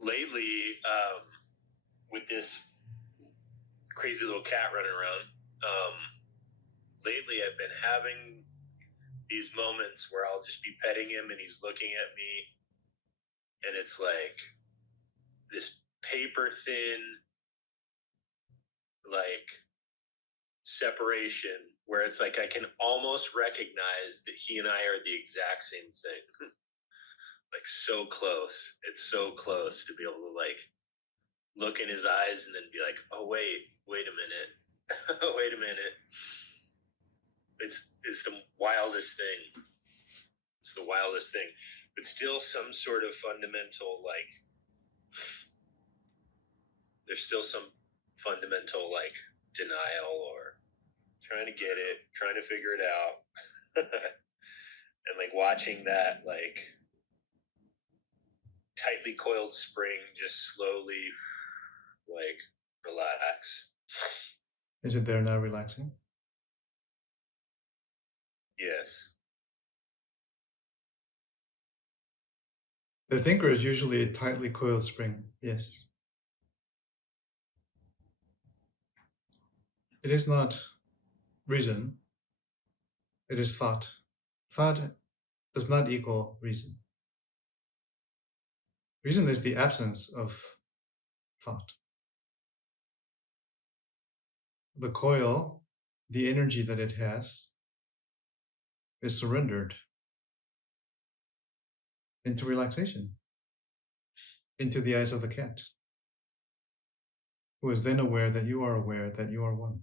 lately, with this crazy little cat running around, lately I've been having these moments where I'll just be petting him and he's looking at me, and it's like this paper thin, like, separation where it's like I can almost recognize that he and I are the exact same thing. Like, so close. It's so close to be able to like look in his eyes and then be like, oh wait a minute. Wait a minute. It's the wildest thing. It's the wildest thing. But still some sort of fundamental, like, there's still some fundamental like denial or trying to get it, trying to figure it out. And like watching that like tightly coiled spring just slowly like relax. Is it there now relaxing? Yes. The thinker is usually a tightly coiled spring, yes. It is not reason, it is thought. Thought does not equal reason. Reason is the absence of thought. The coil, the energy that it has, is surrendered into relaxation, into the eyes of the cat, who is then aware that you are one.